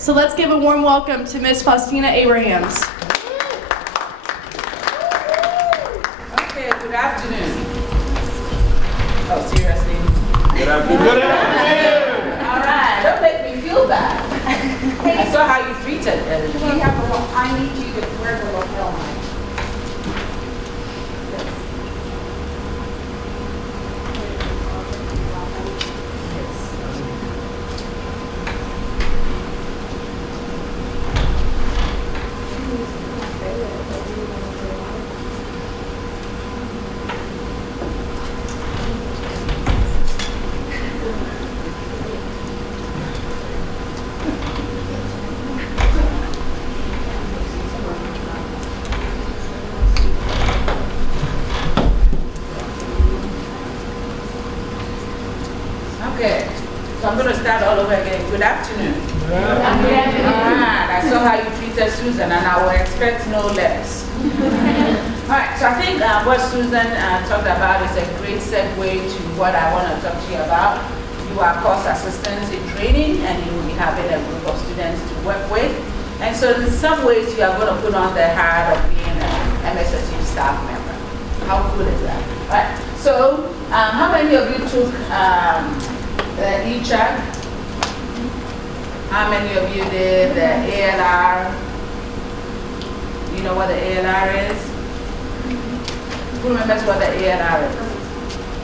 So let's give a warm welcome to Miss Faustina Abrahams. Okay, good afternoon. Oh, seriously? Good afternoon. Good afternoon. All right, don't make me feel bad. I saw how you treated everyone. We have a, I need you to wear the lapel mic. Okay, so I'm going to start all over again. Good afternoon. Good afternoon. All right, I saw how you treated Susan, and I will expect no less. All right, so I think what Susan talked about is a great segue to what I want to talk to you about. You are course assistants in training, and you will be having a group of students to work with. And so in some ways, you are going to put on the hat of being an MSSU staff member. How cool is that? All right, so how many of you took the E-chug? How many of you did the ALR? You know what the ALR is? Who remembers what the ALR is?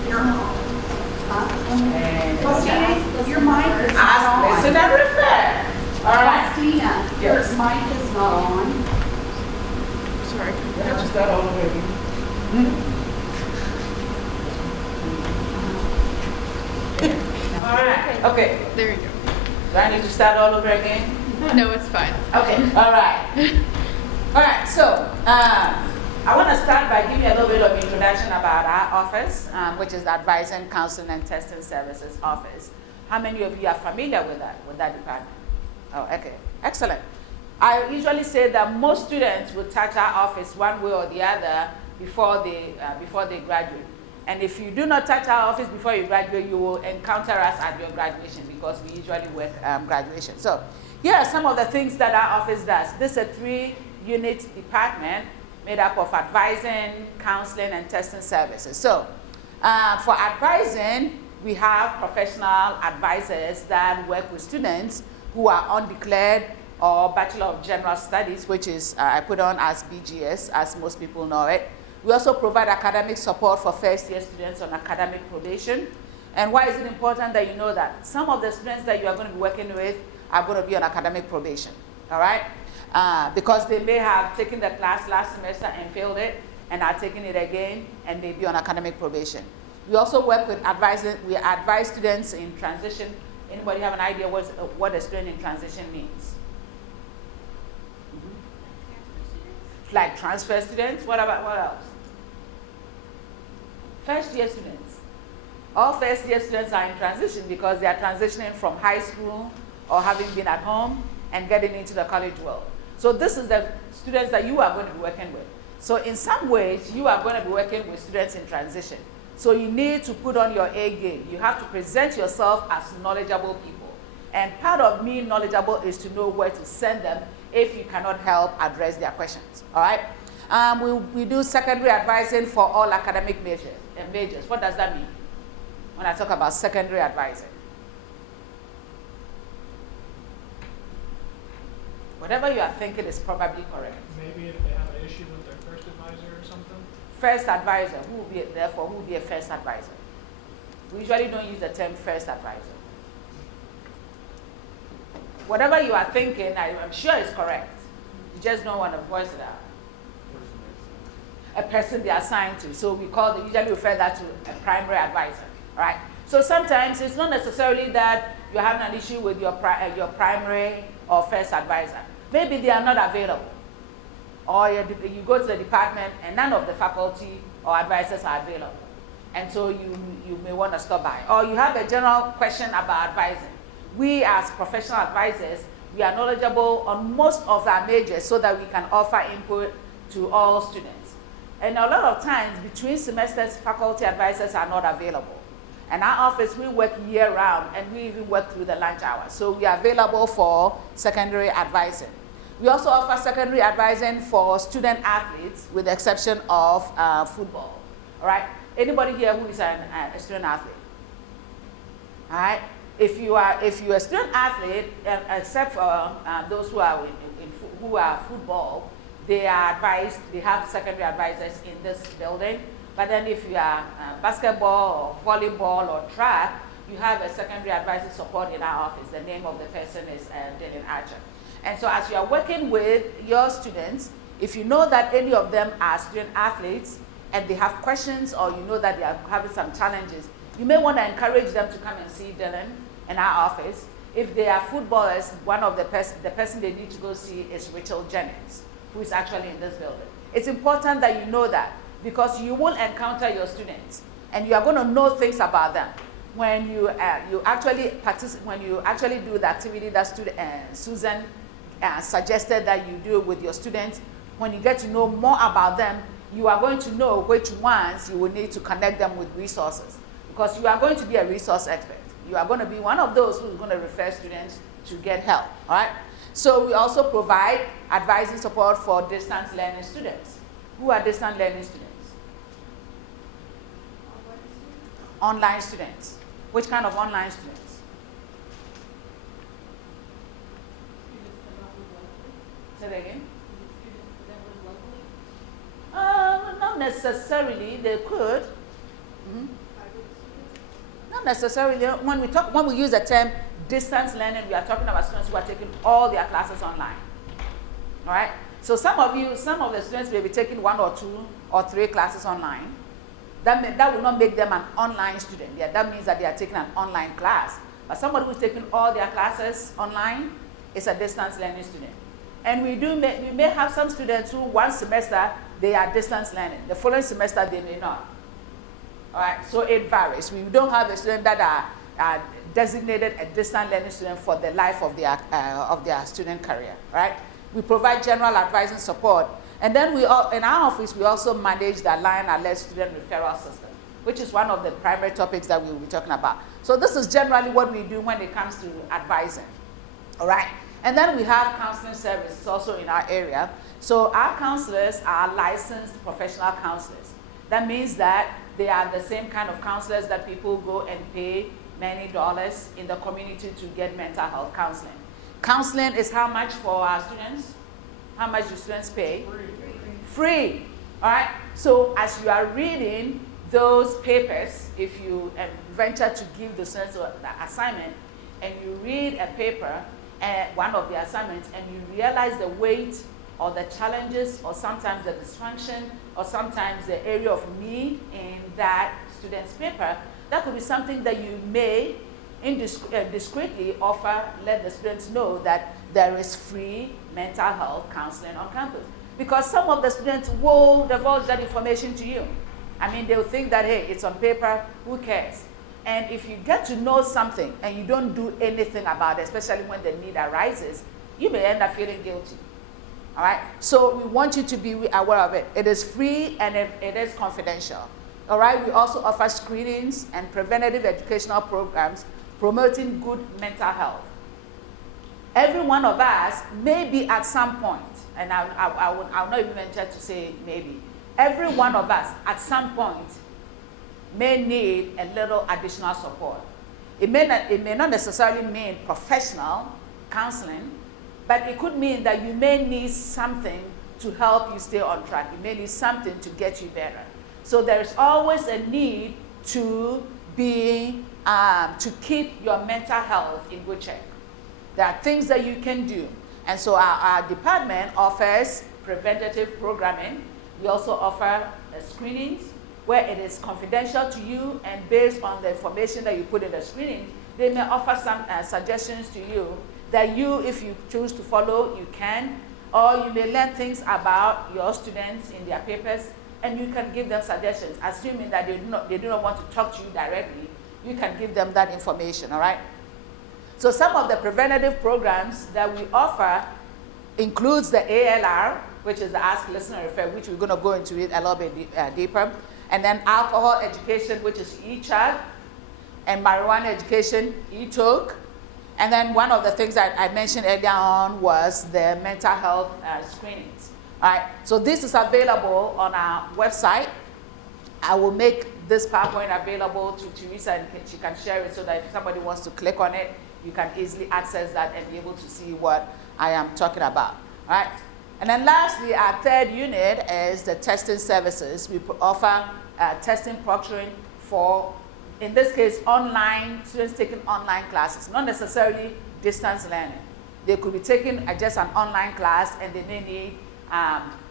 And Your mic is not on. AskListener Refer. All right. Faustina, Yes. your mic is not on. Sorry. We have to start all over again. All right. Okay. There you go. Do I need to start all over again? No, it's fine. Okay, all right. All right, so I want to start by giving you a little bit of introduction about our office, which is the Advising, Counseling, and Testing Services Office. How many of you are familiar with that department? Oh, okay, excellent. I usually say that most students will touch our office one way or the other before they graduate. And if you do not touch our office before you graduate, you will encounter us at your graduation because we usually work graduation. So here are some of the things that our office does. This is a 3-unit department made up of advising, counseling, and testing services. So for advising, we have professional advisors that work with students who are undeclared or Bachelor of General Studies, which is I put on as BGS, as most people know it. We also provide academic support for first-year students on academic probation. And why is it important that you know that? Some of the students that you are going to be working with are going to be on academic probation, all right? Because they may have taken the class last semester and failed it, and are taking it again, and may be on academic probation. We also work with advising. We advise students in transition. Anybody have an idea what a student in transition means? Like transfer students? What else? First-year students. All first-year students are in transition because they are transitioning from high school or having been at home and getting into the college world. So this is the students that you are going to be working with. So in some ways, you are going to be working with students in transition. So you need to put on your A game. You have to present yourself as knowledgeable people. And part of being knowledgeable is to know where to send them if you cannot help address their questions, all right? We do secondary advising for all academic majors. What does that mean when I talk about secondary advising? Whatever you are thinking is probably correct. Maybe if they have an issue with their first advisor or something. First advisor, who will be a first advisor? We usually don't use the term first advisor. Whatever you are thinking, I'm sure is correct. You just don't want to voice it out. A person they are assigned to. So we usually refer that to a primary advisor, all right? So sometimes it's not necessarily that you're having an issue with your primary or first advisor. Maybe they are not available. Or you go to the department and none of the faculty or advisors are available. And so you may want to stop by. Or you have a general question about advising. We as professional advisors, we are knowledgeable on most of our majors so that we can offer input to all students. And a lot of times between semesters, faculty advisors are not available. And our office, we work year round, and we even work through the lunch hour. So we are available for secondary advising. We also offer secondary advising for student athletes, with the exception of football. All right? Anybody here who is a student athlete? All right? If you're a student athlete, except for those who are who are football, they are advised. They have secondary advisors in this building. But then, if you are basketball or volleyball or track, you have a secondary advisor support in our office. The name of the person is Dylan Archer. And so, as you are working with your students, if you know that any of them are student athletes and they have questions, or you know that they are having some challenges, you may want to encourage them to come and see Dylan in our office. If they are footballers, one of the person they need to go see is Rachel Jennings, who is actually in this building. It's important that you know that, because you will encounter your students and you are going to know things about them when you actually do the activity that Susan suggested that you do with your students. When you get to know more about them, you are going to know which ones you will need to connect them with resources, because you are going to be a resource expert. You are going to be one of those who is going to refer students to get help. All right. So we also provide advising support for distance learning students. Who are distance learning students? Online students. Which kind of online students? Say that again. Not necessarily. They could. Not necessarily. When we use the term distance learning, we are talking about students who are taking all their classes online. All right. So some of the students may be taking 1 or 2 or 3 classes online. That will not make them an online student. Yeah, that means that they are taking an online class. But somebody who is taking all their classes online is a distance learning student. And we may have some students who one semester they are distance learning. The following semester they may not. All right, so it varies. We don't have a student that are designated a distance learning student for the life of their student career. Right? We provide general advising support. And then in our office, we also manage the LALA student referral system, which is one of the primary topics that we will be talking about. So this is generally what we do when it comes to advising. All right. And then we have counseling services also in our area. So our counselors are licensed professional counselors. That means that they are the same kind of counselors that people go and pay many dollars in the community to get mental health counseling. Counseling is how much for our students? How much do students pay? Free. All right. So as you are reading those papers, if you venture to give the students the assignment, and you read a paper, one of the assignments, and you realize the weight or the challenges or sometimes the dysfunction or sometimes the area of need in that student's paper, that could be something that you may discreetly offer, let the students know that there is free mental health counseling on campus. Because some of the students will divulge that information to you. I mean, they'll think that, hey, it's on paper, who cares? And if you get to know something and you don't do anything about it, especially when the need arises, you may end up feeling guilty. All right? So we want you to be aware of it. It is free and it is confidential. All right? We also offer screenings and preventative educational programs promoting good mental health. Every one of us may be at some point, and I'll not even venture to say maybe, every one of us at some point may need a little additional support. It may not necessarily mean professional counseling, but it could mean that you may need something to help you stay on track. You may need something to get you better. So there's always a need to keep your mental health in good check. There are things that you can do. And so our department offers preventative programming. We also offer screenings where it is confidential to you, and based on the information that you put in the screening, they may offer some suggestions to you that you, if you choose to follow, you can, or you may learn things about your students in their papers, and you can give them suggestions, assuming that they do not want to talk to you directly. You can give them that information, all right? So some of the preventative programs that we offer includes the ALR, which is the AskListener Refer, which we're going to go into it a little bit deeper, and then alcohol education, which is E-chug. and marijuana education, E-toke. And then one of the things that I mentioned earlier on was the mental health screenings. All right, so this is available on our website. I will make this PowerPoint available to Teresa and she can share it so that if somebody wants to click on it, you can easily access that and be able to see what I am talking about. All right, and then lastly, our third unit is the testing services. We offer testing proctoring for, in this case, online, students taking online classes, not necessarily distance learning. They could be taking just an online class and they may need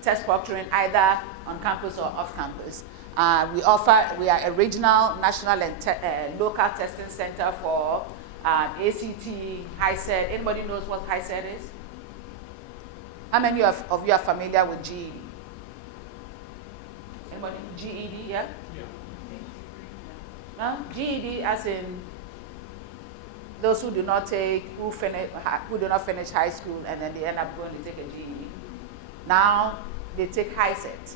test proctoring either on campus or off campus. We are a regional, national, and local testing center for ACT, HiSET. Anybody knows what HiSET is? How many of you are familiar with GED? Anybody? GED, yeah? No? GED as in those who do not finish high school and then they end up going to take a GED. Now they take HiSET.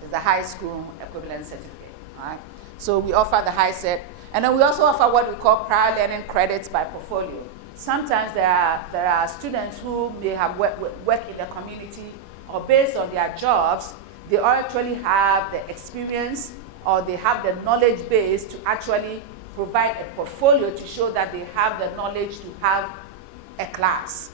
It's the high school equivalent certificate. All right? So we offer the HiSET. And then we also offer what we call prior learning credits by portfolio. Sometimes there are students who may have work in the community or based on their jobs, they actually have the experience or they have the knowledge base to actually provide a portfolio to show that they have the knowledge to have a class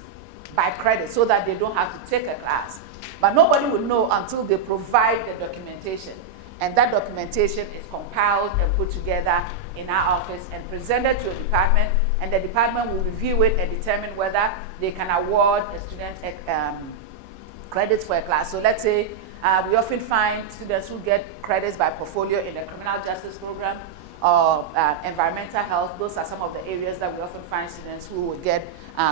by credit so that they don't have to take a class. But nobody will know until they provide the documentation. And that documentation is compiled and put together in our office and presented to a department, and the department will review it and determine whether they can award a student credits for a class. So let's say we often find students who get credits by portfolio in the criminal justice program or environmental health. Those are some of the areas that we often find students who will get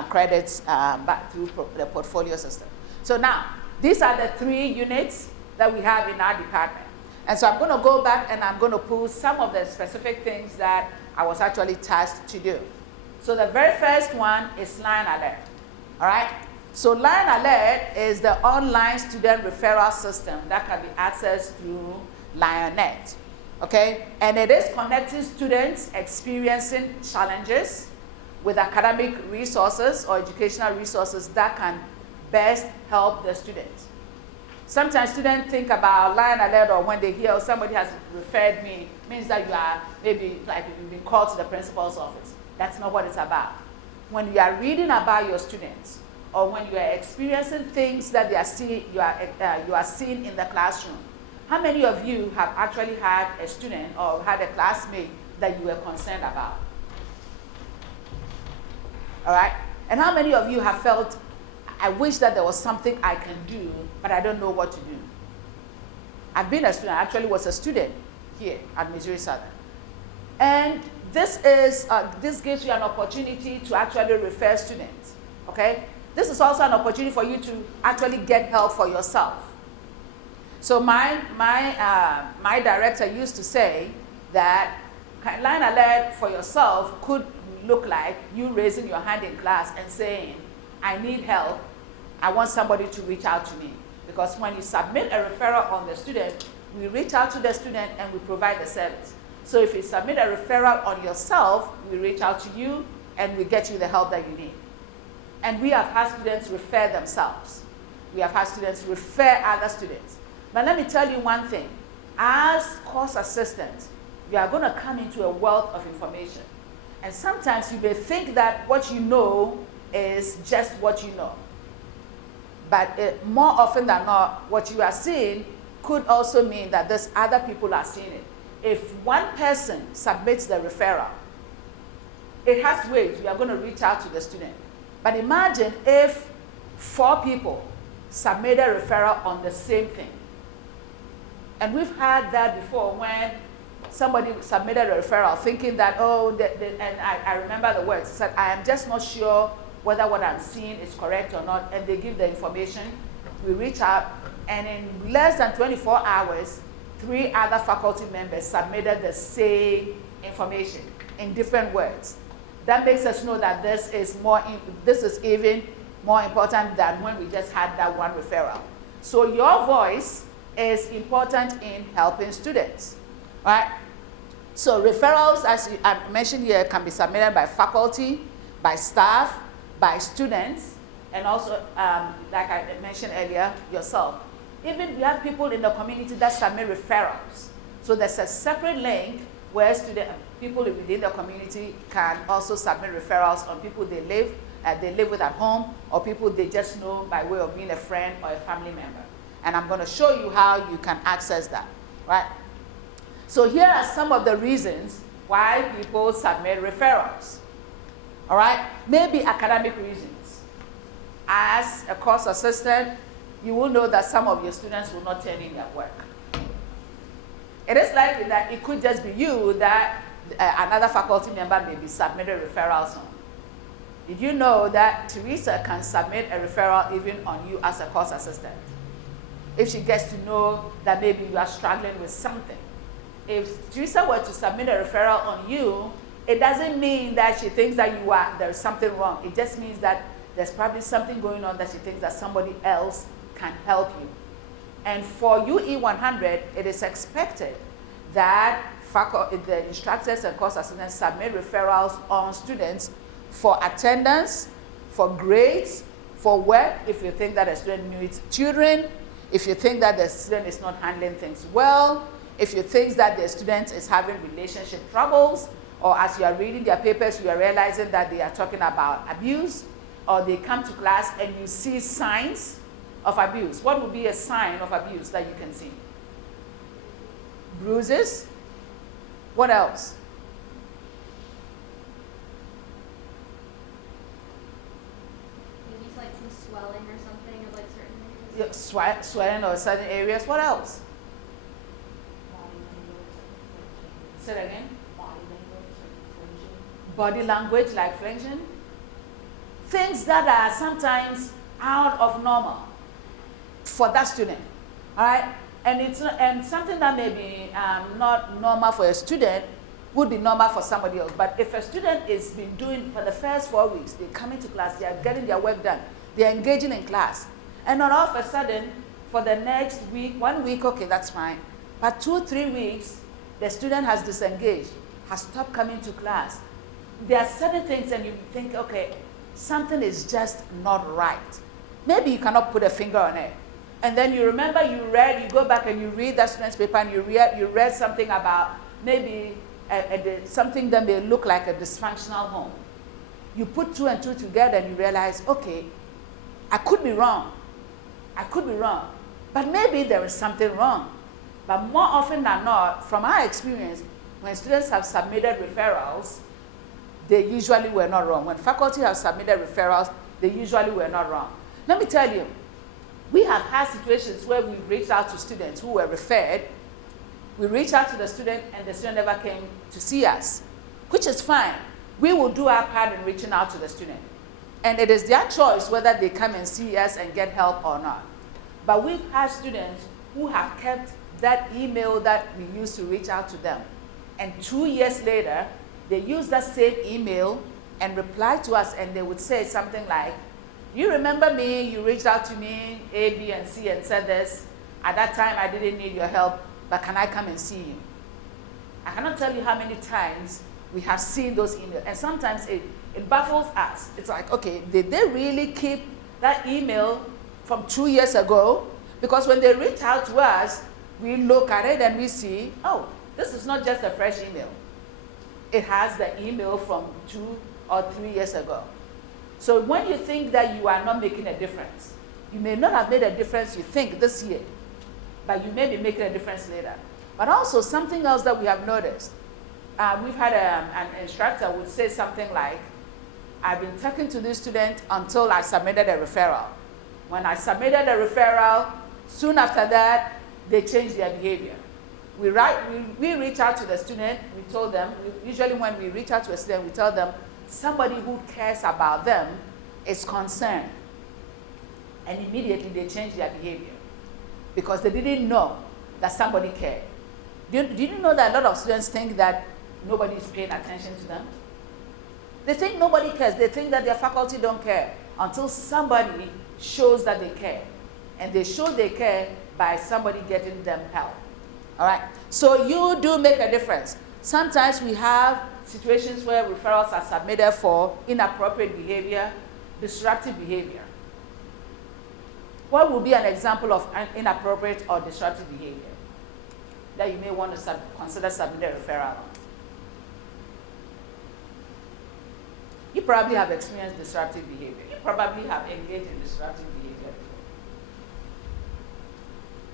credits back through the portfolio system. So now, these are the 3 units that we have in our department. And so I'm going to go back and I'm going to pull some of the specific things that I was actually tasked to do. So the very first one is Line Alert. All right? So Line Alert is the online student referral system that can be accessed through Lionet. Okay? And it is connecting students experiencing challenges with academic resources or educational resources that can best help the students. Sometimes students think about Line Alert or when they hear somebody has referred me, means that you are maybe like you've been called to the principal's office. That's not what it's about. When you are reading about your students or when you are experiencing things that they are seeing, you are seeing in the classroom, how many of you have actually had a student or had a classmate that you were concerned about? All right? And how many of you have felt, I wish that there was something I can do, but I don't know what to do? I've been a student. I actually was a student here at Missouri Southern. And this gives you an opportunity to actually refer students, okay? This is also an opportunity for you to actually get help for yourself. So my director used to say that Line Alert for yourself could look like you raising your hand in class and saying, I need help. I want somebody to reach out to me. Because when you submit a referral on the student, we reach out to the student and we provide the service. So if you submit a referral on yourself, we reach out to you and we get you the help that you need. And we have had students refer themselves. We have had students refer other students. But let me tell you one thing. As course assistants, you are going to come into a wealth of information. And sometimes you may think that what you know is just what you know. But more often than not, what you are seeing could also mean that there's other people are seeing it. If one person submits the referral, it has weight. We are going to reach out to the student. But imagine if 4 people submit a referral on the same thing. And we've had that before when somebody submitted a referral thinking that, and I remember the words, said, I am just not sure whether what I'm seeing is correct or not, and they give the information. We reach out, and in less than 24 hours, 3 other faculty members submitted the same information in different words. That makes us know that this is even more important than when we just had that one referral. So your voice is important in helping students, right? So referrals, as I mentioned here, can be submitted by faculty, by staff, by students, and also, like I mentioned earlier, yourself. Even we have people in the community that submit referrals. So there's a separate link where people within the community can also submit referrals on people they live with at home, or people they just know by way of being a friend or a family member. And I'm going to show you how you can access that, right? So here are some of the reasons why people submit referrals, all right? Maybe academic reasons. As a course assistant, you will know that some of your students will not turn in their work. It is likely that it could just be you that another faculty member may be submitting referrals on. Did you know that Teresa can submit a referral even on you as a course assistant? If she gets to know that maybe you are struggling with something. If Teresa were to submit a referral on you, it doesn't mean that she thinks that there's something wrong. It just means that there's probably something going on that she thinks that somebody else can help you. And for UE100, it is expected that the instructors and course assistants submit referrals on students for attendance, for grades, for work, if you think that a student needs tutoring, if you think that the student is not handling things well, if you think that the student is having relationship troubles, or as you are reading their papers, you are realizing that they are talking about abuse, or they come to class and you see signs of abuse. What would be a sign of abuse that you can see? Bruises. What else? Maybe it's like some swelling or something of like certain areas. Yeah, swelling or certain areas. What else? Say it again. Body language like flinching. Things that are sometimes out of normal for that student, all right? And something that may be not normal for a student would be normal for somebody else. But if a student is been doing for the first 4 weeks, they come into class, they are getting their work done, they are engaging in class, and then all of a sudden, for the next week, 1 week, okay, that's fine. But 2-3 weeks, the student has disengaged, has stopped coming to class. There are certain things and you think, okay, something is just not right. Maybe you cannot put a finger on it. And then you remember you go back and you read that student's paper and you read something about maybe something that may look like a dysfunctional home. You put 2 and 2 together and you realize, okay, I could be wrong. I could be wrong. But maybe there is something wrong. But more often than not, from our experience, when students have submitted referrals, they usually were not wrong. When faculty have submitted referrals, they usually were not wrong. Let me tell you, we have had situations where we reached out to students who were referred. We reached out to the student and the student never came to see us, which is fine. We will do our part in reaching out to the student. And it is their choice whether they come and see us and get help or not. But we've had students who have kept that email that we used to reach out to them. And 2 years later, they use that same email and reply to us, and they would say something like, you remember me, you reached out to me, A, B, and C, and said this. At that time, I didn't need your help, but can I come and see you? I cannot tell you how many times we have seen those emails. And sometimes it baffles us. It's like, okay, did they really keep that email from 2 years ago? Because when they reach out to us, we look at it and we see, oh, this is not just a fresh email. It has the email from 2 or 3 years ago. So when you think that you are not making a difference, you may not have made a difference, you think, this year, but you may be making a difference later. But also something else that we have noticed, we've had an instructor would say something like, I've been talking to this student until I submitted a referral. When I submitted a referral, soon after that, they changed their behavior. We reach out to the student, we told them, usually when we reach out to a student, we tell them, somebody who cares about them is concerned. And immediately they change their behavior because they didn't know that somebody cared. Did you know that a lot of students think that nobody is paying attention to them? They think nobody cares. They think that their faculty don't care until somebody shows that they care. And they show they care by somebody getting them help. All right? So you do make a difference. Sometimes we have situations where referrals are submitted for inappropriate behavior, disruptive behavior. What would be an example of an inappropriate or disruptive behavior that you may want to consider submitting a referral on? You probably have experienced disruptive behavior. You probably have engaged in disruptive behavior before.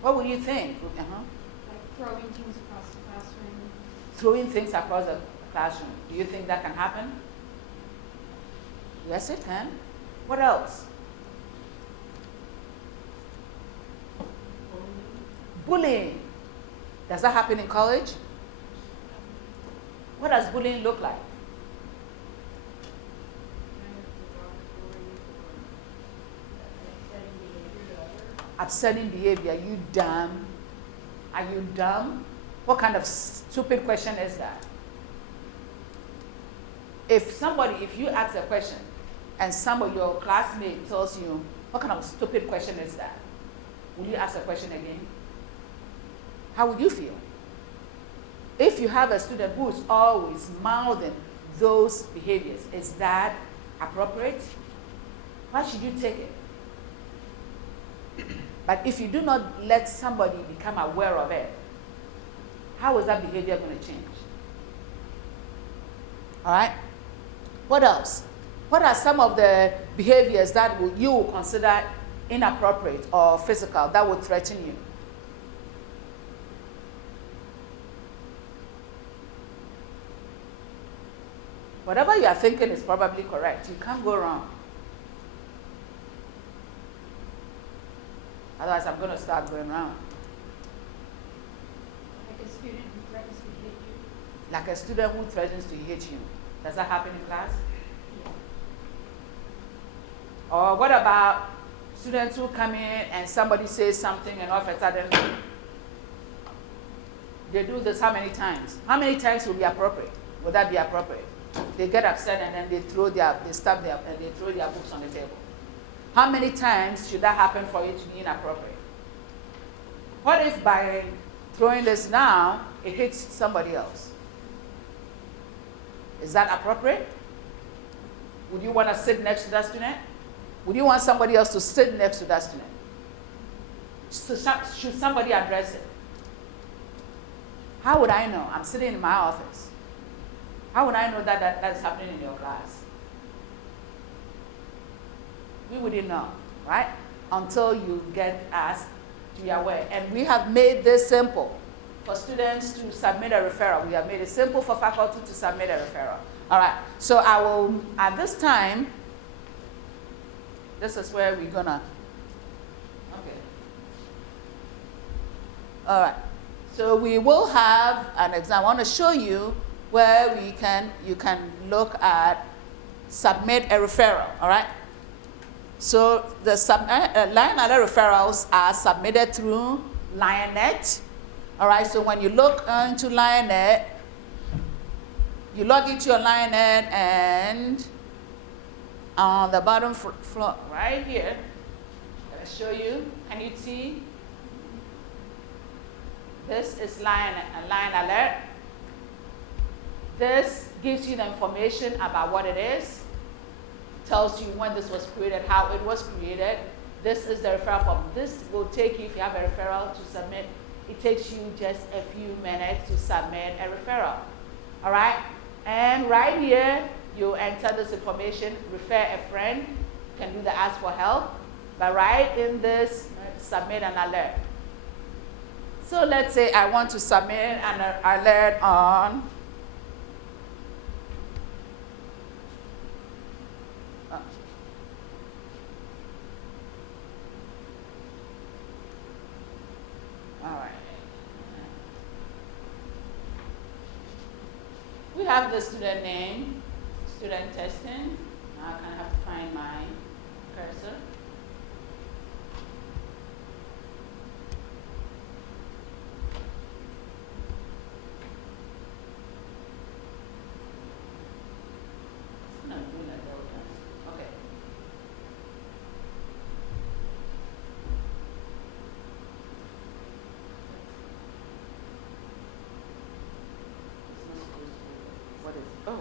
What would you think? Like throwing things across the classroom. Throwing things across the classroom. Do you think that can happen? Yes, it can. What else? Bullying. Does that happen in college? What does bullying look like? Upsetting behavior. You dumb? Are you dumb? What kind of stupid question is that? If you ask a question and some of your classmate tells you, what kind of stupid question is that? Will you ask a question again? How would you feel? If you have a student who is always mouthing those behaviors, is that appropriate? Why should you take it? But if you do not let somebody become aware of it, how is that behavior going to change? All right? What else? What are some of the behaviors that you will consider inappropriate or physical that would threaten you? Whatever you are thinking is probably correct. You can't go wrong. Otherwise, I'm going to start going wrong. Like a student who threatens to hit you. Like a student who threatens to hit you. Does that happen in class? Yeah. Or what about students who come in and somebody says something and all of a sudden they do this how many times? How many times will be appropriate? Would that be appropriate? They get upset and then they throw their books on the table. How many times should that happen for it to be inappropriate? What if by throwing this now, it hits somebody else? Is that appropriate? Would you want to sit next to that student? Would you want somebody else to sit next to that student? Should somebody address it? How would I know? I'm sitting in my office. How would I know that that's happening in your class? We wouldn't know, right? Until you get asked to be aware. And we have made this simple for students to submit a referral. We have made it simple for faculty to submit a referral. All right, so I will, at this time, this is where we're gonna, okay. All right, so we will have an exam. I want to show you where you can look at submit a referral, all right? So the LALA referrals are submitted through Lionnet. All right, so when you look into Lionnet, you log into your Lionnet and on the bottom floor, right here, I'm going to show you. Can you see? This is Line Alert. This gives you the information about what it is. Tells you when this was created, how it was created. This is the referral form. This will take you, if you have a referral to submit, it takes you just a few minutes to submit a referral. All right? And right here, you enter this information, refer a friend, you can do the ask for help, but right in this, submit an alert. So let's say I want to submit an alert on all right. We have the student name, student testing. Now I kind of have to find my cursor. It's not doing that though. Okay. This Oh.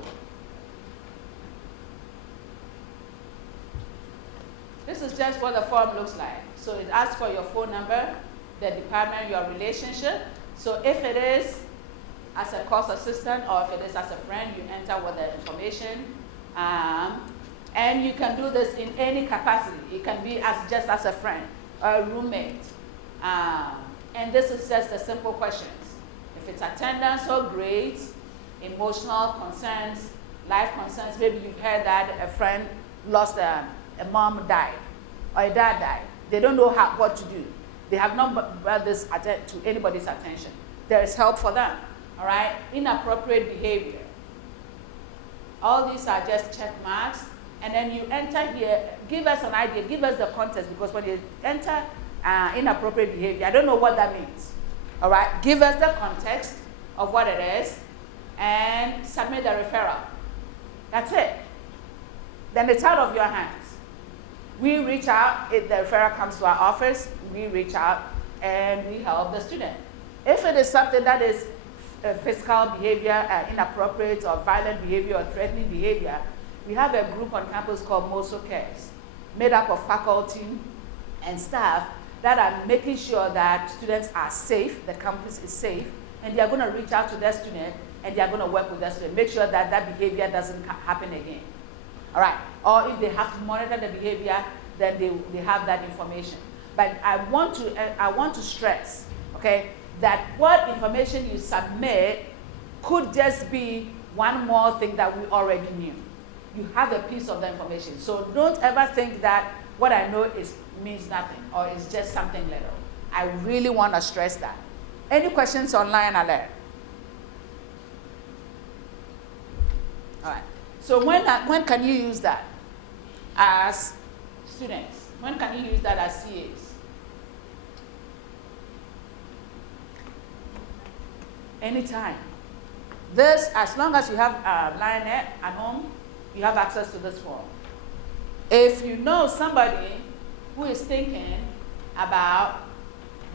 This is just what the form looks like. So it asks for your phone number, the department, your relationship. So if it is as a course assistant or if it is as a friend, you enter with the information. And you can do this in any capacity. It can be just as a friend or a roommate. And this is just the simple questions. If it's attendance or grades, emotional concerns, life concerns, maybe you've heard that a friend lost a mom died or a dad died. They don't know what to do. They have not brought this to anybody's attention. There is help for them, all right? Inappropriate behavior. All these are just check marks. And then you enter here, give us an idea, give us the context, because when you enter inappropriate behavior, I don't know what that means, all right? Give us the context of what it is and submit the referral. That's it. Then it's out of your hands. We reach out, if the referral comes to our office, we reach out and we help the student. If it is something that is physical behavior, inappropriate or violent behavior or threatening behavior, we have a group on campus called MSSU Cares, made up of faculty and staff that are making sure that students are safe, the campus is safe, and they are going to reach out to their student and they are going to work with their student, make sure that that behavior doesn't happen again. All right, or if they have to monitor the behavior, then they have that information. But I want to stress, okay, that what information you submit could just be one more thing that we already knew. You have a piece of the information. So don't ever think that what I know means nothing or it's just something little. I really want to stress that. Any questions on Lion Alert? All right. So when can you use that as students? When can you use that as CAs? Anytime. This, as long as you have Lionnet at home, you have access to this form. If you know somebody who is thinking about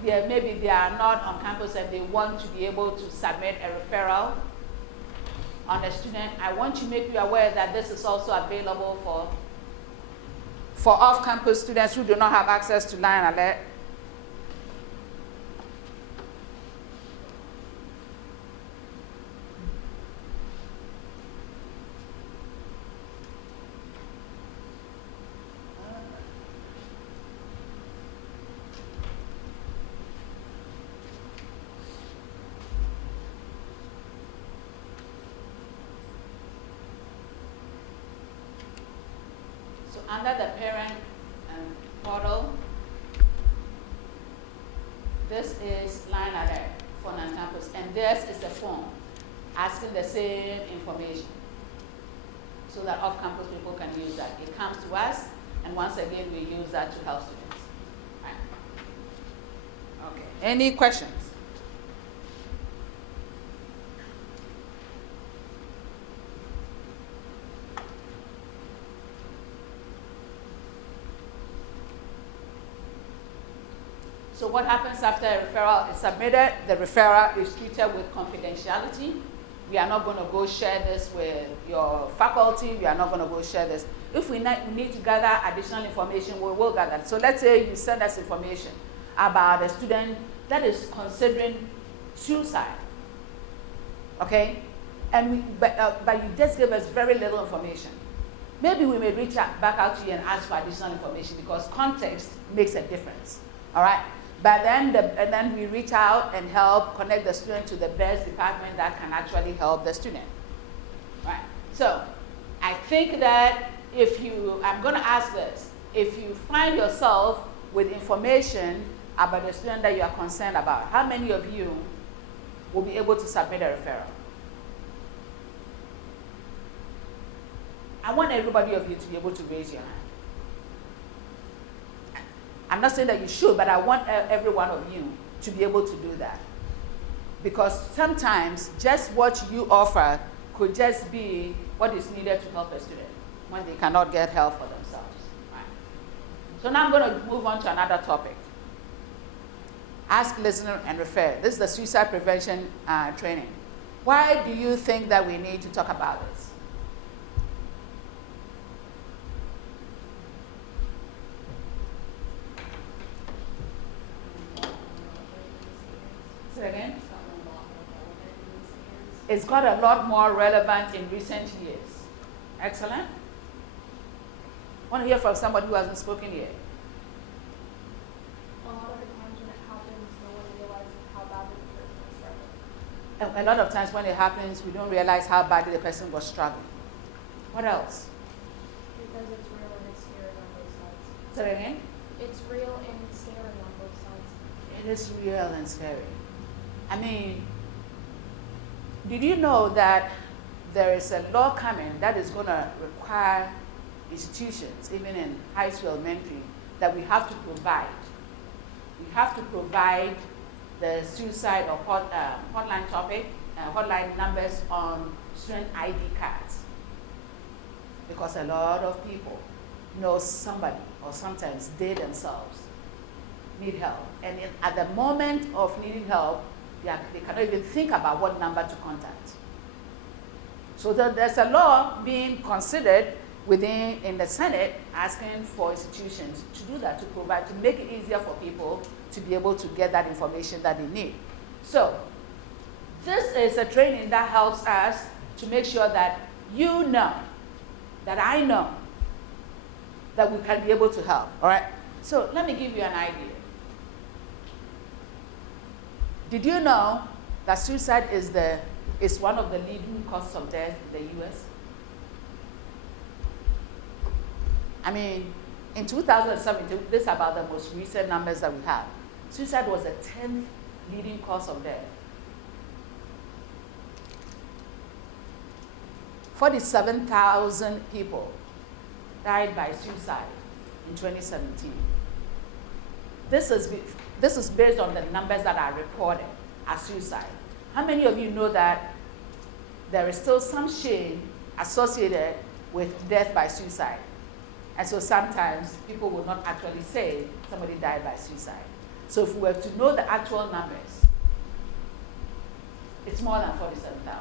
maybe they are not on campus and they want to be able to submit a referral on a student, I want to make you aware that this is also available for off-campus students who do not have access to Lion Alert. Under the parent portal, this is Line Alert for non-campus, and this is the form asking the same information so that off-campus people can use that. It comes to us, and once again, we use that to help students. Right. Okay. Any questions? So what happens after a referral is submitted? The referral is treated with confidentiality. We are not going to go share this with your faculty. We are not going to go share this. If we need to gather additional information, we will gather. So let's say you send us information about a student that is considering suicide, okay? But you just give us very little information. Maybe we may reach back out to you and ask for additional information because context makes a difference, all right? But then we reach out and help connect the student to the best department that can actually help the student. Right. So I think that I'm going to ask this, if you find yourself with information about the student that you are concerned about, how many of you will be able to submit a referral? I want everybody of you to be able to raise your hand. I'm not saying that you should, but I want every one of you to be able to do that. Because sometimes just what you offer could just be what is needed to help a student when they cannot get help for themselves. Right. So now I'm going to move on to another topic. Ask, Listener, and Refer. This is the suicide prevention training. Why do you think that we need to talk about this? Say it again. It's got a lot more relevant in recent years. Excellent. Want to hear from somebody who hasn't spoken yet? A lot of the times when it happens, no one realizes how badly the person is struggling. A lot of times when it happens, we don't realize how badly the person was struggling. What else? Because it's real and it's scary on both sides. Say it again. It's real and scary on both sides. It is real and scary. I mean, did you know that there is a law coming that is going to require institutions, even in high school, elementary, that we have to provide? We have to provide the suicide or hotline topic, hotline numbers on student ID cards. Because a lot of people know somebody, or sometimes they themselves need help. And at the moment of needing help, they cannot even think about what number to contact. So there's a law being considered in the Senate asking for institutions to do that, to provide, to make it easier for people to be able to get that information that they need. So this is a training that helps us to make sure that you know, that I know, that we can be able to help, all right? So let me give you an idea. Did you know that suicide is one of the leading causes of death in the US? I mean, in 2017, this is about the most recent numbers that we have. Suicide was the 10th leading cause of death. 47,000 people died by suicide in 2017. This is based on the numbers that are reported as suicide. How many of you know that there is still some shame associated with death by suicide? And so sometimes people will not actually say somebody died by suicide. So if we were to know the actual numbers, it's more than 47,000.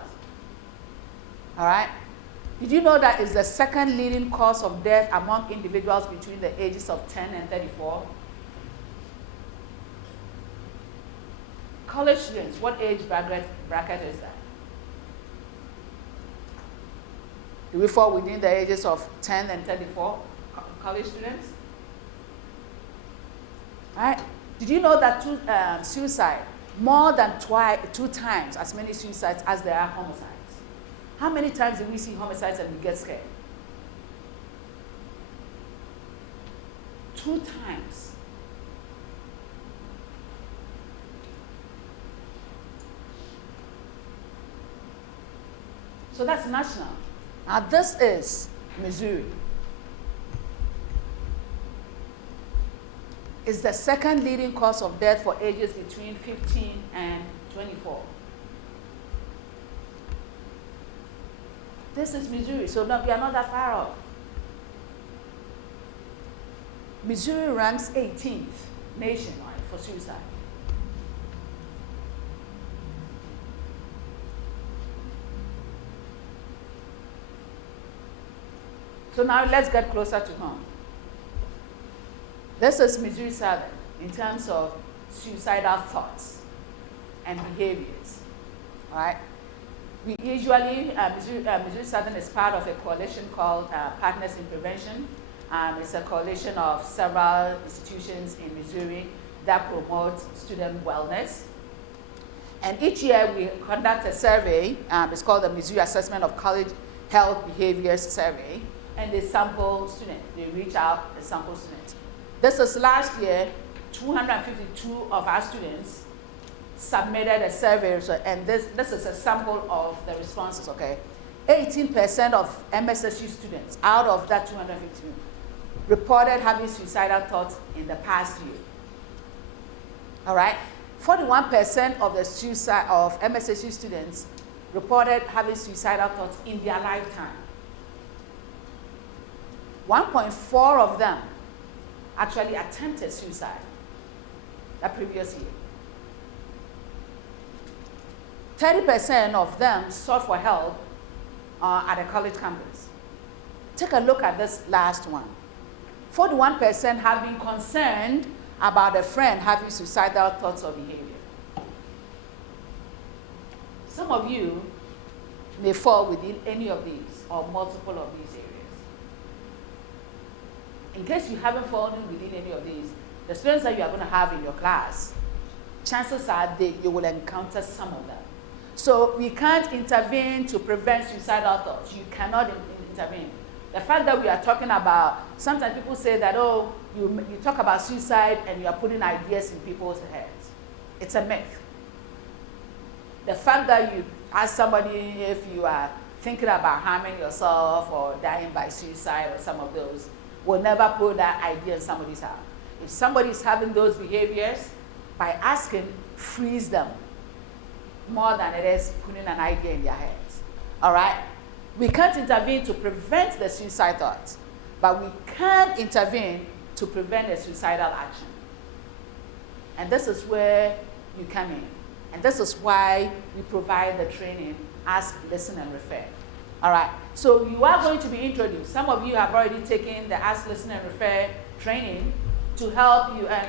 All right? Did you know that is the second leading cause of death among individuals between the ages of 10 and 34? College students, what age bracket is that? Do we fall within the ages of 10 and 34? College students? Right? Did you know that suicide, more than 2 times as many suicides as there are homicides? How many times do we see homicides and we get scared? 2 times. So that's national. Now this is Missouri. It's the second leading cause of death for ages between 15 and 24. This is Missouri, so no, we are not that far off. Missouri ranks 18th nationwide for suicide. So now let's get closer to home. This is Missouri Southern in terms of suicidal thoughts and behaviors. All right? We usually, Missouri Southern is part of a coalition called Partners in Prevention. It's a coalition of several institutions in Missouri that promote student wellness. And each year we conduct a survey. It's called the Missouri Assessment of College Health Behaviors Survey. And they sample students. They reach out and sample students. This is last year, 252 of our students submitted a survey, and this is a sample of the responses, okay? 18% of MSSU students out of that 252 reported having suicidal thoughts in the past year. All right? 41% of the MSSU students reported having suicidal thoughts in their lifetime. 1.4 of them actually attempted suicide that previous year. 30% of them sought for help at a college campus. Take a look at this last one. 41% have been concerned about a friend having suicidal thoughts or behavior. Some of you may fall within any of these or multiple of these areas. In case you haven't fallen within any of these, the students that you are going to have in your class, chances are that you will encounter some of them. So we can't intervene to prevent suicidal thoughts. You cannot intervene. The fact that we are talking about, sometimes people say that, oh, you talk about suicide and you are putting ideas in people's heads. It's a myth. The fact that you ask somebody if you are thinking about harming yourself or dying by suicide or some of those will never put that idea in somebody's heart. If somebody is having those behaviors, by asking, frees them more than it is putting an idea in their heads. All right? We can't intervene to prevent the suicide thoughts, but we can intervene to prevent a suicidal action. And this is where you come in. And this is why we provide the training, Ask, Listen, and Refer. All right. So you are going to be introduced. Some of you have already taken the Ask, Listen, and Refer training to help you. And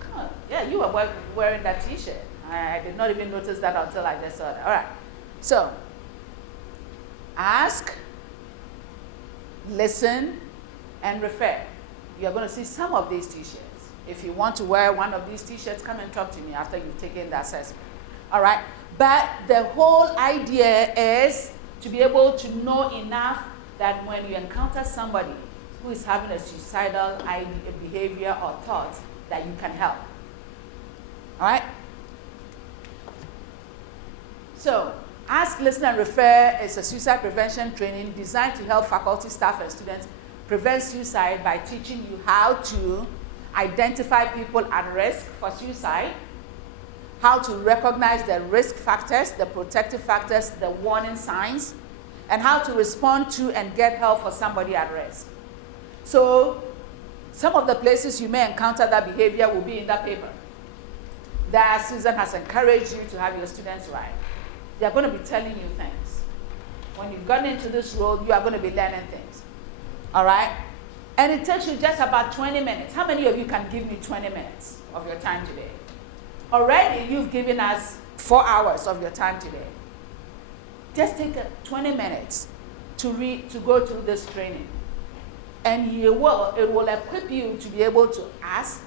come on, yeah, you were wearing that T-shirt. I did not even notice that until I just saw that. All right. So ask, listen, and refer. You are going to see some of these T-shirts. If you want to wear one of these T-shirts, come and talk to me after you've taken the assessment. All right? But the whole idea is to be able to know enough that when you encounter somebody who is having a suicidal behavior or thought, that you can help. All right? So, Ask, Listen, and Refer is a suicide prevention training designed to help faculty, staff, and students prevent suicide by teaching you how to identify people at risk for suicide, how to recognize the risk factors, the protective factors, the warning signs, and how to respond to and get help for somebody at risk. So, some of the places you may encounter that behavior will be in that paper that Susan has encouraged you to have your students write. They are going to be telling you things. When you've gotten into this role, you are going to be learning things. All right? And it takes you just about 20 minutes. How many of you can give me 20 minutes of your time today? Already, you've given us 4 hours of your time today. Just take 20 minutes to go through this training. And it will equip you to be able to ask.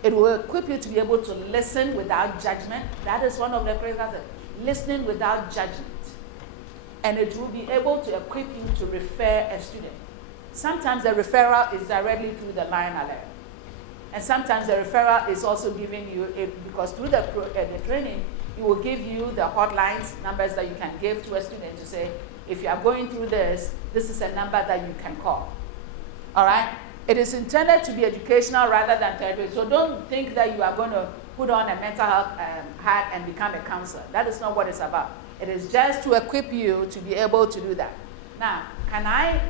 It will equip you to be able to listen without judgment. That is one of the great things. Listening without judgment. And it will be able to equip you to refer a student. Sometimes the referral is directly through the line alert. And sometimes the referral is also giving you, because through the training, it will give you the hotlines, numbers that you can give to a student to say, if you are going through this, this is a number that you can call. All right? It is intended to be educational rather than therapeutic. So don't think that you are going to put on a mental health hat and become a counselor. That is not what it's about. It is just to equip you to be able to do that. Now, can I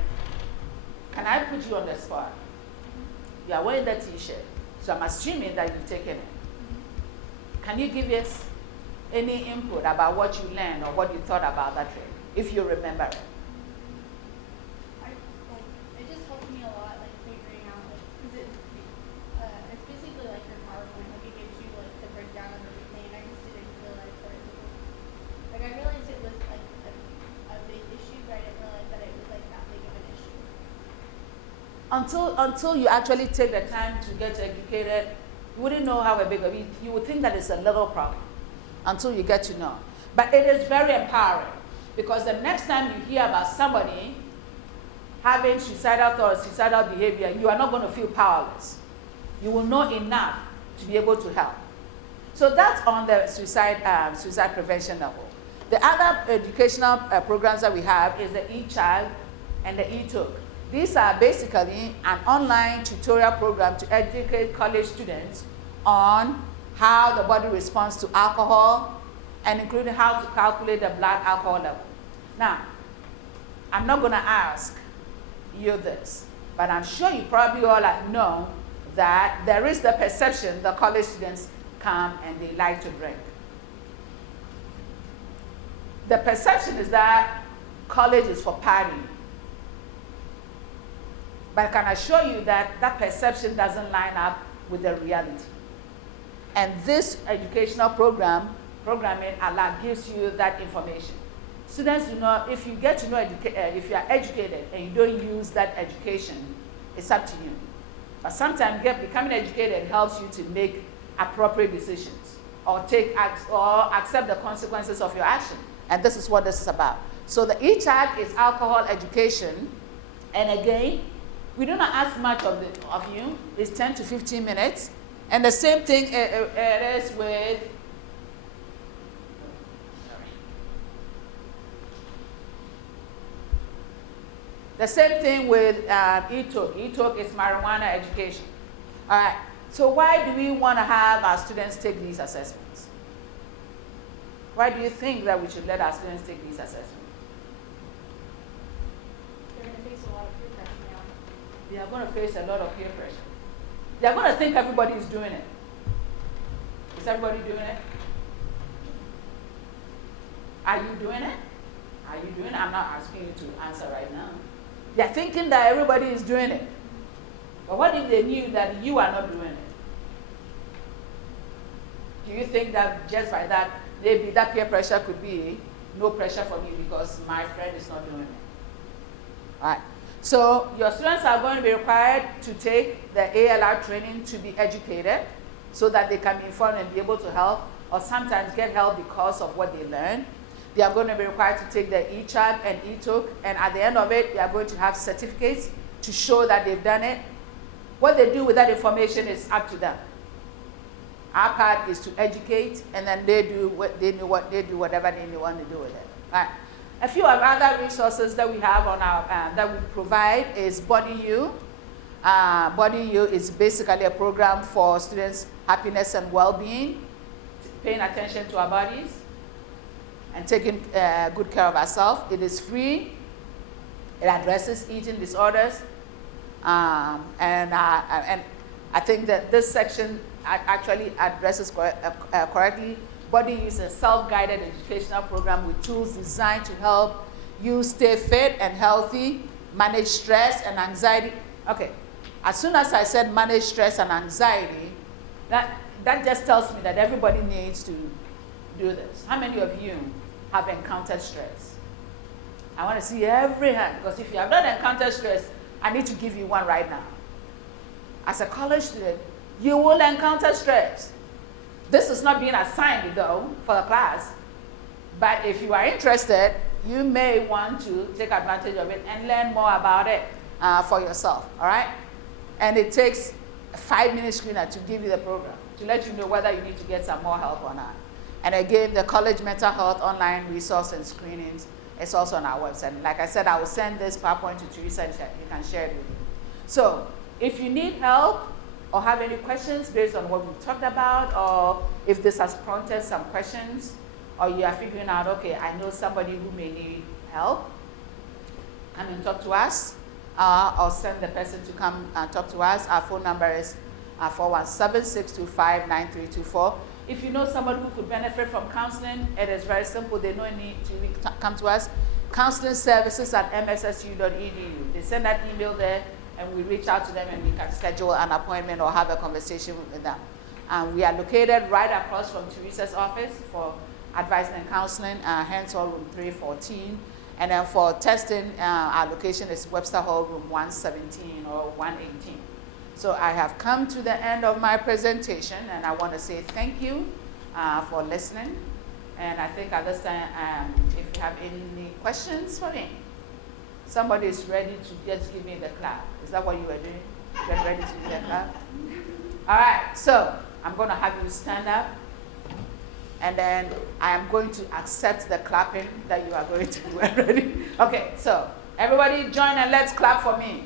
put you on the spot? You are wearing that T-shirt, so I'm assuming that you've taken it. Can you give us any input about what you learned or what you thought about that training, if you remember it? It just helped me a lot, like figuring out, like, because it's basically like your PowerPoint, like it gives you like the breakdown of everything, and I just didn't realize that it was, like I realized it was like a big issue, but I didn't realize that it was like that big of an issue. Until you actually take the time to get educated, you wouldn't know how big of it. You would think that it's a little problem until you get to know. But it is very empowering, because the next time you hear about somebody having suicidal thoughts, suicidal behavior, you are not going to feel powerless. You will know enough to be able to help. So that's on the suicide prevention level. The other educational programs that we have is the E-chug and the E-toke. These are basically an online tutorial program to educate college students on how the body responds to alcohol, and including how to calculate the blood alcohol level. Now, I'm not going to ask you this, but I'm sure you probably all know that there is the perception that college students come and they like to drink. the perception is that college is for partying. But I can assure you that that perception doesn't line up with the reality. And this educational programming gives you that information. Students do not, if you get to know, if you are educated and you don't use that education, it's up to you. But sometimes becoming educated helps you to make appropriate decisions or accept the consequences of your action. And this is what this is about. So the E-chug is alcohol education. And again, we do not ask much of you. It's 10 to 15 minutes. And the same thing it is with the same thing with E-toke. E-toke is marijuana education. All right. So why do we want to have our students take these assessments? Why do you think that we should let our students take these assessments? They're going to face a lot of peer pressure now. They are going to face a lot of peer pressure. They are going to think everybody is doing it. Is everybody doing it? Are you doing it? Are you doing it? I'm not asking you to answer right now. They are thinking that everybody is doing it. But what if they knew that you are not doing it? Do you think that just by that, maybe that peer pressure could be no pressure for me because my friend is not doing it? All right. So your students are going to be required to take the ALR training to be educated so that they can be informed and be able to help, or sometimes get help because of what they learn. They are going to be required to take the E-chug and E-toke, and at the end of it, they are going to have certificates to show that they've done it. What they do with that information is up to them. Our part is to educate, and then they do whatever they want to do with it. Right. A few of other resources that we have on our that we provide is Body You. Body You is basically a program for students' happiness and well-being, paying attention to our bodies, and taking good care of ourselves. It is free. It addresses eating disorders, and I think that this section actually addresses correctly. Body is a self-guided educational program with tools designed to help you stay fit and healthy, manage stress and anxiety. Okay, as soon as I said manage stress and anxiety, that just tells me that everybody needs to do this. How many of you have encountered stress? I want to see every hand, because if you have not encountered stress, I need to give you one right now. As a college student, you will encounter stress. This is not being assigned, though, for the class. But if you are interested, you may want to take advantage of it and learn more about it for yourself, all right? And it takes a 5-minute screener to give you the program, to let you know whether you need to get some more help or not. And again, the college mental health online resource and screenings is also on our website. And like I said, I will send this PowerPoint to Teresa and you can share it with me. So if you need help or have any questions based on what we've talked about, or if this has prompted some questions, or you are figuring out, okay, I know somebody who may need help, come and talk to us, or send the person to come and talk to us. Our phone number is 417-625-9324. If you know somebody who could benefit from counseling, it is very simple. They don't need to come to us. Counseling services at MSSU.edu. They send that email there, and we reach out to them, and we can schedule an appointment or have a conversation with them. We are located right across from Teresa's office for advising and counseling, Hens Hall Room 314. And then for testing, our location is Webster Hall Room 117 or 118. So I have come to the end of my presentation, and I want to say thank you for listening. And I think at this time, if you have any questions for me, somebody is ready to just give me the clap. Is that what you were doing? Get ready to do the clap? All right, so I'm going to have you stand up, and then I am going to accept the clapping that you are going to do already. Okay, so everybody join and let's clap for me.